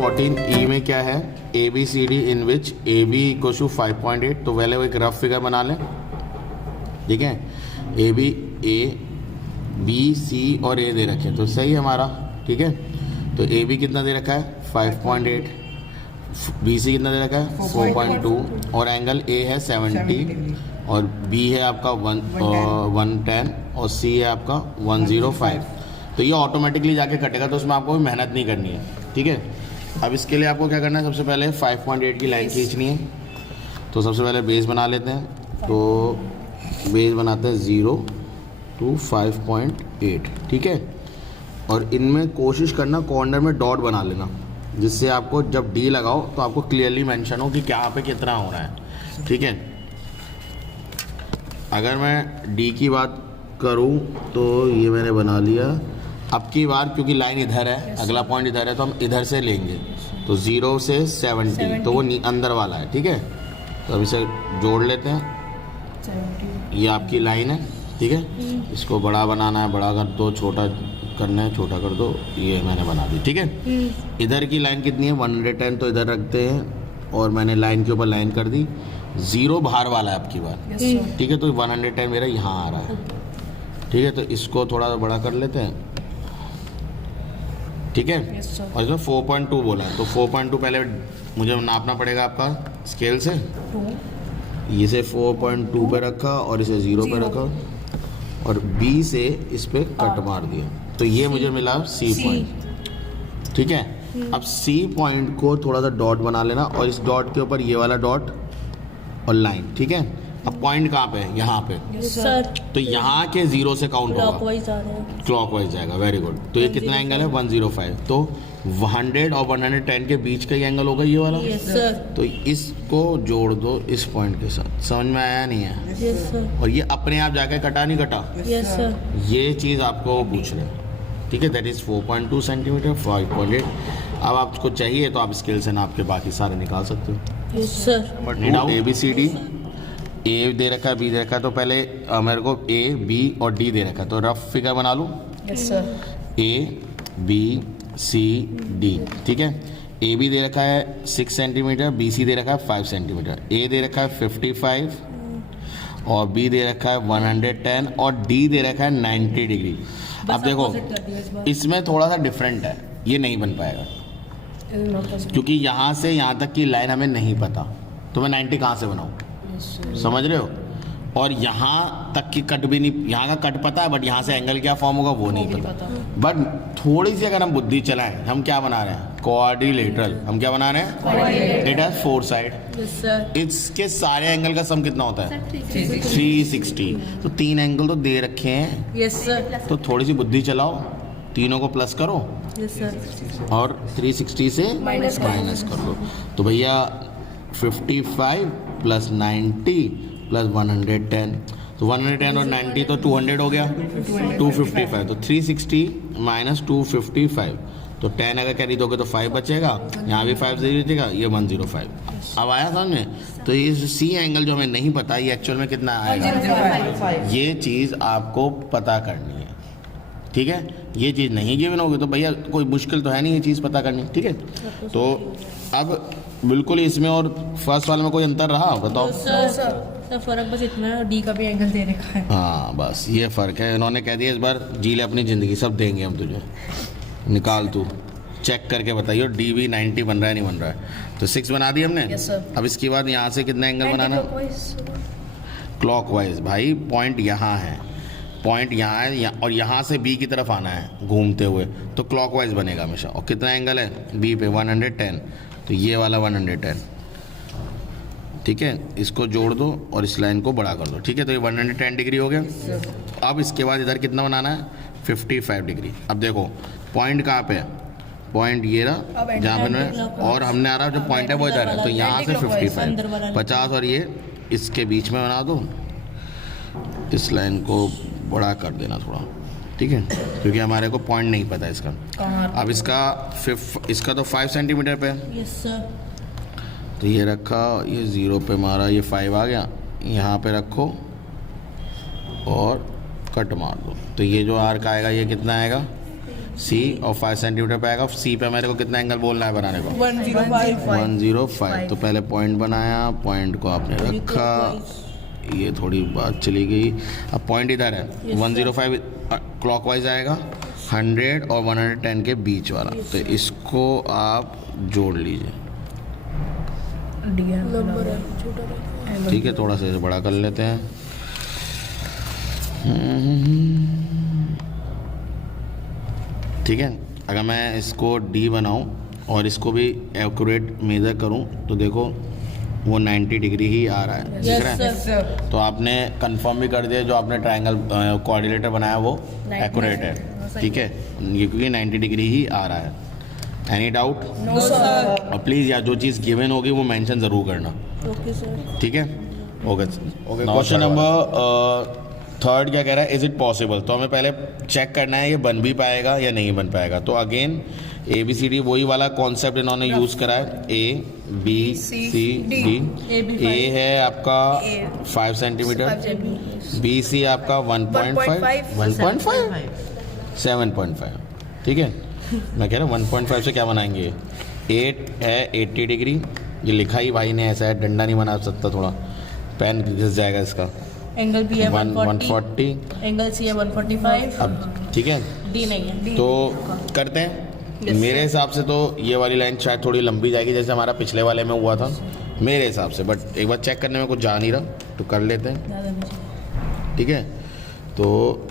14 ई में क्या है, A B C D in which A B equal to 5.8। तो पहले वो एक रफ फिगर बना लें, ठीक है। ए बी सी और ए दे रखे तो सही है हमारा, ठीक है। तो ए बी कितना दे रखा है 5.8, बी सी कितना दे रखा है 4.2 और एंगल ए है 70 और बी है आपका 110 और सी है आपका 105। तो ये ऑटोमेटिकली जाके कटेगा, तो उसमें आपको भी मेहनत नहीं करनी है, ठीक है। अब इसके लिए आपको क्या करना है, सबसे पहले 5.8 की लाइन खींचनी है। तो सबसे पहले बेस बना लेते हैं, तो बेस बनाते हैं 0 to 5.8, ठीक है। और इनमें कोशिश करना कॉर्नर में डॉट बना लेना, जिससे आपको जब डी लगाओ तो आपको क्लियरली मेंशन हो कि कहाँ पे कितना हो रहा है, ठीक है। अगर मैं डी की बात करूँ तो ये मैंने बना लिया। अब की बार क्योंकि लाइन इधर है, अगला पॉइंट इधर है, तो हम इधर से लेंगे। तो 0 से 70 तो वो अंदर वाला है, ठीक है। तो अब इसे जोड़ लेते हैं, ये आपकी लाइन है, ठीक है। इसको बड़ा बनाना है, बड़ा कर दो, छोटा करना है, छोटा कर दो, ये मैंने बना दी, ठीक है। इधर की लाइन कितनी है 110, तो इधर रखते हैं और मैंने लाइन के ऊपर लाइन कर दी। 0 बाहर वाला है आपकी बार, ठीक है। तो 110 मेरा यहाँ आ रहा है, ठीक है। तो इसको थोड़ा बड़ा कर लेते हैं, ठीक है। और इसमें 4.2 बोला है, तो 4.2 पहले मुझे नापना पड़ेगा आपका स्केल से। इसे 4.2 पे रखा और इसे 0 पे रखा और B से इस पे कट मार दिया, तो ये मुझे मिला C पॉइंट, ठीक है। अब C पॉइंट को थोड़ा सा डॉट बना लेना और इस डॉट के ऊपर ये वाला डॉट और लाइन, ठीक है। अब पॉइंट कहाँ पे है, यहाँ पे, तो यहाँ के 0 से काउंट होगा, क्लॉकवाइज जाएगा, वेरी गुड। तो ये कितना एंगल है 105, तो 100 और 110 के बीच का ही एंगल होगा ये वाला। तो इसको जोड़ दो इस पॉइंट के साथ, समझ में आया नहीं है। और ये अपने आप जाके कटा नहीं कटा, ये चीज़ आपको पूछ रहे हैं, ठीक है। That is 4.2 centimetre 5.8। अब आपको चाहिए तो आप स्केल से नाप के बाकी सारे निकाल सकते हो। ए बी सी डी, ए दे रखा है, बी दे रखा है, तो पहले मेरे को ए बी और डी दे रखा है, तो रफ फिगर बना लूँ। ए बी सी डी, ठीक है। ए बी दे रखा है 6 सेंटीमीटर, बी सी दे रखा है 5 सेंटीमीटर, ए दे रखा है 55 और बी दे रखा है 110 और डी दे रखा है 90 डिग्री। अब देखो इसमें थोड़ा सा डिफरेंट है, ये नहीं बन पाएगा क्योंकि यहाँ से यहाँ तक की लाइन हमें नहीं पता, तो मैं 90 कहाँ से बनाऊँ, समझ रहे हो। और यहाँ तक की कट भी नहीं, यहाँ का कट पता है बट यहाँ से एंगल क्या फॉर्म होगा वो नहीं पता। बट थोड़ी सी अगर हम बुद्धि चलाएं, हम क्या बना रहे हैं क्वाड्रिलेटरल, हम क्या बना रहे हैं, इट हैज 4 साइड। इसके सारे एंगल का सम कितना होता है 360। तो 3 एंगल तो दे रखे हैं, यस सर। तो थोड़ी सी बुद्धि चलाओ, तीनों को प्लस करो और 360 से माइनस कर दो। तो भैया 55 प्लस 90 प्लस 110, तो 110 और 90 तो 200 हो गया, 255। तो 360 माइनस 255, तो 10 अगर कैरी दोगे तो 5 बचेगा, यहाँ भी 5 दे दीजिएगा, ये 105। अब आया समझ में। तो ये सी एंगल जो हमें नहीं पता ये एक्चुअल में कितना आएगा, ये चीज़ आपको पता करनी है, ठीक है। ये चीज़ नहीं गिवन होगी तो भैया कोई मुश्किल तो है नहीं ये चीज़ पता करनी, ठीक है। तो अब बिल्कुल इसमें और फर्स्ट वाले में कोई अंतर रहा बताओ। सर फर्क बस इतना है, डी का भी एंगल दे रखा है। हाँ बस ये फ़र्क है, इन्होंने कह दिया इस बार जी ले अपनी ज़िंदगी, सब देंगे हम तुझे, निकाल तू चेक करके बताइए डी भी 90 बन रहा है नहीं बन रहा है। तो 6 बना दी हमने। अब इसके बाद यहाँ से कितना एंगल बनाना, क्लॉकवाइज। भाई पॉइंट यहाँ है, पॉइंट यहाँ है और यहाँ से बी की तरफ आना है घूमते हुए, तो क्लॉकवाइज बनेगा हमेशा। और कितना एंगल है बी पे 110, तो ये वाला 110, ठीक है। इसको जोड़ दो और इस लाइन को बड़ा कर दो, ठीक है। तो ये 110 डिग्री हो गया। अब इसके बाद इधर कितना बनाना है 55 डिग्री। अब देखो पॉइंट कहाँ पे है, पॉइंट ये रहा जहाँ पे मैं, और हमने आ रहा जो पॉइंट है वो इधर है, तो यहाँ से 55 50 और ये इसके बीच में बना दो, इस लाइन को बड़ा कर देना थोड़ा, ठीक है, क्योंकि हमारे को पॉइंट नहीं पता इसका। अब इसका तो 5 सेंटीमीटर पे है। Yes sir. तो ये रखा, ये 0 पे मारा, ये 5 आ गया, यहाँ पे रखो और कट मार दो। तो ये जो आर्क आएगा ये कितना आएगा सी और 5 सेंटीमीटर पे आएगा। सी पे मेरे को कितना एंगल बोलना है बनाने को? 105 105। तो पहले पॉइंट बनाया, पॉइंट को आपने रखा, ये थोड़ी बात चली गई। अब पॉइंट इधर है, 105 क्लॉकवाइज आएगा, 100 और 110 के बीच वाला। तो इसको आप जोड़ लीजिए, ठीक है। थोड़ा सा इसे बड़ा कर लेते हैं। ठीक है। अगर मैं इसको डी बनाऊं और इसको भी एक्यूरेट मेजर करूं तो देखो वो 90 डिग्री ही आ रहा है, दिख रहा है। तो आपने कंफर्म भी कर दिया, जो आपने ट्रायंगल कोऑर्डिनेटर बनाया वो एक्यूरेट है, ठीक है। ये क्योंकि 90 डिग्री ही आ रहा है। Any doubt? No sir. और प्लीज़ यार जो चीज़ गिवन होगी वो मेंशन ज़रूर करना, ओके सर। ठीक है। Okay okay. क्वेश्चन नंबर 3 क्या कह रहा है? Is it possible? तो हमें पहले चेक करना है ये बन भी पाएगा या नहीं बन पाएगा। तो अगेन ABCD वही वाला कॉन्सेप्ट इन्होंने यूज़ करा है, ABCD। A है आपका 5 सेंटीमीटर, BC आपका 1.5 7.5, ठीक है। मैं कह रहा हूँ 1.5 से क्या बनाएंगे? 8 है 80 डिग्री, ये लिखा ही भाई ने ऐसा है, डंडा नहीं बना सकता, थोड़ा पेन घिस जाएगा इसका। एंगल बी है 140, एंगल सी है 145। अब ठीक है, डी नहीं है। तो करते हैं। मेरे हिसाब से तो ये वाली लाइन शायद थोड़ी लंबी जाएगी, जैसे हमारा पिछले वाले में हुआ था मेरे हिसाब से, बट एक बार चेक करने में कुछ जा नहीं रहा तो कर लेते हैं, ठीक है। तो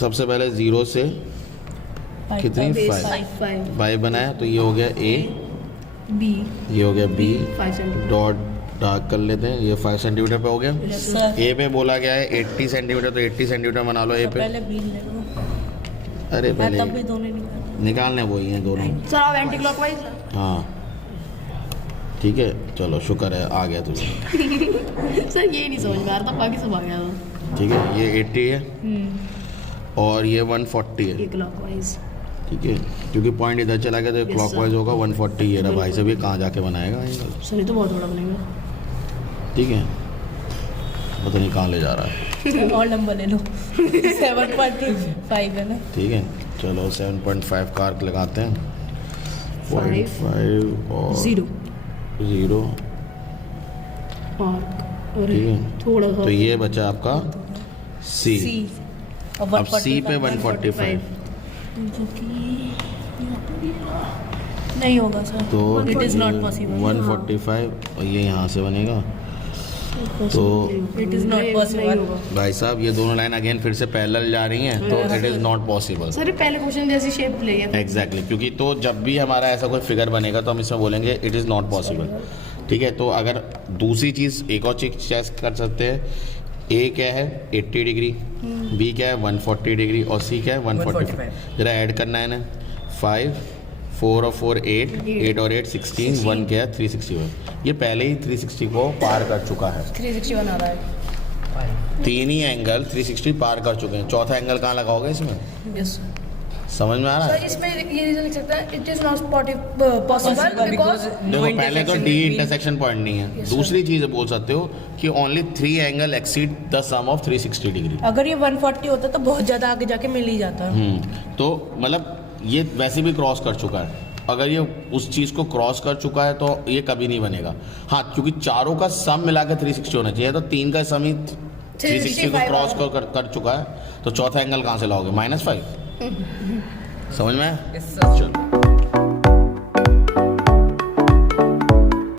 सबसे पहले 0 से कितनी 5 बनाया, तो ये हो गया A, बी, ये हो गया B, 5 सेंटीमीटर। डॉट डार्क कर लेते हैं, ये 5 सेंटीमीटर पे हो गया। सर A पे बोला गया है 80 सेंटीमीटर, तो 80 सेंटीमीटर बना लो A पे। पहले बी ले लो। अरे मैं पहले तब भी दोनों निकाल। निकालने वही हैं दोनों। सर आप एंटी क्लॉकवाइज। हाँ ठीक है, चलो शुक्र है आ गया तुझे। सर ये नहीं समझ में आ रहा था, बाकी सब आ गया था। ठीक है, ये 80 है और ये 140 है, ये क्लॉकवाइज। ठीक है। क्योंकि पॉइंट इधर चला गया तो Yes, क्लॉकवाइज होगा 140। ये रहा भाई साहब, ये कहाँ जाके बनाएगा एंगल, सर ये तो बहुत बड़ा बनेगा। ठीक है। पता नहीं कहाँ ले जा रहा है। और नंबर ले लो। 7.5 है ना। ठीक है, चलो 7.5 का आर्क लगाते हैं। 0.5 और 0 0, और ठीक है। थोड़ा सा तो ये बचा आपका C। सी और अब C पे 145, जो कि नहीं होगा सर, तो इट इज नॉट पॉसिबल। 145 और ये यहाँ से बनेगा। तो It is not possible. भाई साहब ये दोनों लाइन अगेन फिर से पैरेलल जा रही हैं, तो it is not possible. Sir ये पहले क्वेश्चन जैसी शेप ले गया। एग्जैक्टली, क्योंकि तो जब भी हमारा ऐसा कोई फिगर बनेगा तो हम इसमें बोलेंगे इट इज़ नॉट पॉसिबल, ठीक है। तो अगर दूसरी चीज़ एक और चीज़ चेक कर सकते हैं, A क्या है 80 डिग्री, B क्या है 140 डिग्री और C क्या है 145। जरा ऐड करना है ना, 5 4 और 4 8, 8 और 8 16, 1 क्या है 361। ये पहले ही 360 को पार कर चुका है। 361 आ रहा है। 3 ही एंगल 360 पार कर चुके हैं, चौथा एंगल कहाँ लगाओगे इसमें? यस समझ में आ रहा सर। है? इसमें ये रीजन लिख सकता है, it is not possible because देखो पहले तो डी इंटरसेक्शन पॉइंट नहीं है। दूसरी चीज़ बोल सकते हो कि only 3 angle exceed the sum of 360 degree. अगर ये 140 होता तो बहुत ज़्यादा आगे जाके मिल ही जाता। तो मतलब ये वैसे भी क्रॉस कर चुका है। अगर ये उस चीज़ को क्रॉस कर चुका है तो ये कभी नहीं बनेगा। हाँ, क्योंकि चारों का सम मिलाकर 360 होना चाहिए, तो 3 का सम ही 360 को क्रॉस कर चुका है, तो चौथा एंगल कहाँ से लाओगे? -5। समझ में आया? चलो।